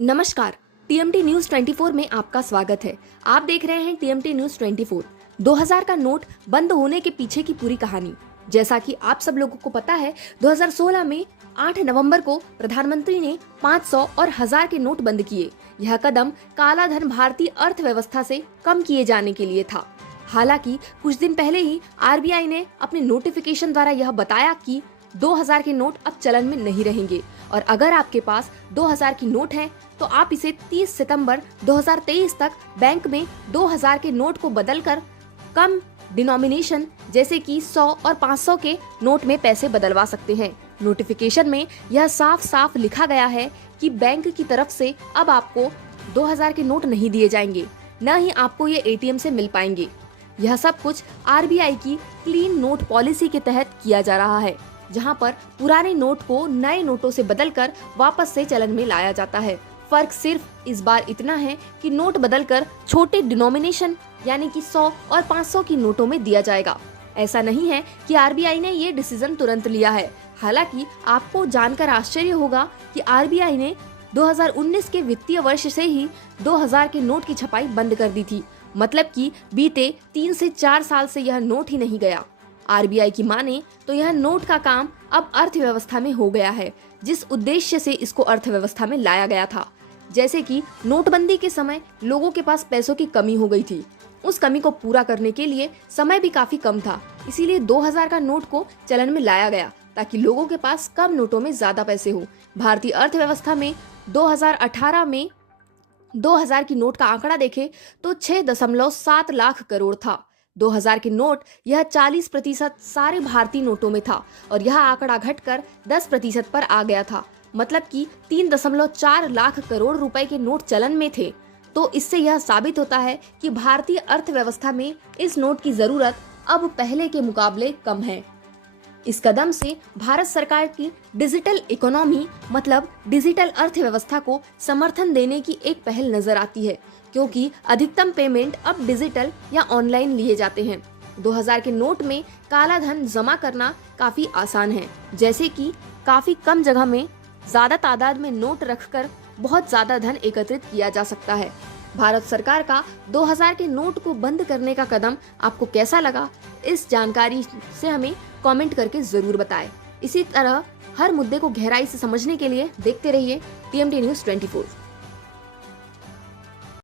नमस्कार। TMT news 24 में आपका स्वागत है। आप देख रहे हैं टीएमटी न्यूज 24। 2000 का नोट बंद होने के पीछे की पूरी कहानी। जैसा कि आप सब लोगों को पता है, 2016 में 8 नवंबर को प्रधानमंत्री ने 500 और 1000 के नोट बंद किए। यह कदम काला धन भारतीय अर्थव्यवस्था से कम किए जाने के लिए था। हालांकि कुछ दिन पहले ही आरबीआई ने अपने नोटिफिकेशन द्वारा यह बताया कि 2000 के नोट अब चलन में नहीं रहेंगे और अगर आपके पास 2000 की नोट है तो आप इसे 30 सितंबर 2023 तक बैंक में 2000 के नोट को बदलकर कम डिनोमिनेशन जैसे कि 100 और 500 के नोट में पैसे बदलवा सकते हैं। नोटिफिकेशन में यह साफ साफ लिखा गया है कि बैंक की तरफ से अब आपको 2000 के नोट नहीं दिए जाएंगे, न ही आपको ये एटीएम से मिल पाएंगे। यह सब कुछ आरबीआई की क्लीन नोट पॉलिसी के तहत किया जा रहा है, जहां पर पुराने नोट को नए नोटों से बदलकर वापस से चलन में लाया जाता है। फर्क सिर्फ इस बार इतना है कि नोट बदलकर छोटे डिनोमिनेशन यानी कि 100 और 500 की नोटों में दिया जाएगा। ऐसा नहीं है कि आरबीआई ने ये डिसीजन तुरंत लिया है। हालांकि आपको जानकर आश्चर्य होगा कि आरबीआई ने 2019 के वित्तीय वर्ष से ही 2000 के नोट की छपाई बंद कर दी थी। मतलब कि बीते 3 से 4 साल से यह नोट ही नहीं गया। आरबीआई की माने तो यह नोट का काम अब अर्थव्यवस्था में हो गया है, जिस उद्देश्य से इसको अर्थव्यवस्था में लाया गया था। जैसे कि नोटबंदी के समय लोगों के पास पैसों की कमी हो गई थी। उस कमी को पूरा करने के लिए समय भी काफी कम था, इसीलिए 2000 का नोट को चलन में लाया गया ताकि लोगों के पास कम नोटों में ज्यादा पैसे हो। भारतीय अर्थव्यवस्था में 2018 में 2000 की नोट का आंकड़ा देखें तो 6.7 लाख करोड़ था। 2000 के नोट यह 40% सारे भारतीय नोटों में था और यह आंकड़ा घटकर 10% पर आ गया था। मतलब कि 3.4 लाख करोड़ रुपए के नोट चलन में थे। तो इससे यह साबित होता है कि भारतीय अर्थव्यवस्था में इस नोट की जरूरत अब पहले के मुकाबले कम है। इस कदम से भारत सरकार की डिजिटल इकोनॉमी मतलब डिजिटल अर्थव्यवस्था को समर्थन देने की एक पहल नजर आती है, क्योंकि अधिकतम पेमेंट अब डिजिटल या ऑनलाइन लिए जाते हैं। 2000 के नोट में काला धन जमा करना काफी आसान है, जैसे कि काफी कम जगह में ज्यादा तादाद में नोट रखकर बहुत ज्यादा धन एकत्रित किया जा सकता है। भारत सरकार का 2000 के नोट को बंद करने का कदम आपको कैसा लगा, इस जानकारी से हमें कमेंट करके जरूर बताएं। इसी तरह हर मुद्दे को गहराई से समझने के लिए देखते रहिए टीएमटी न्यूज 24।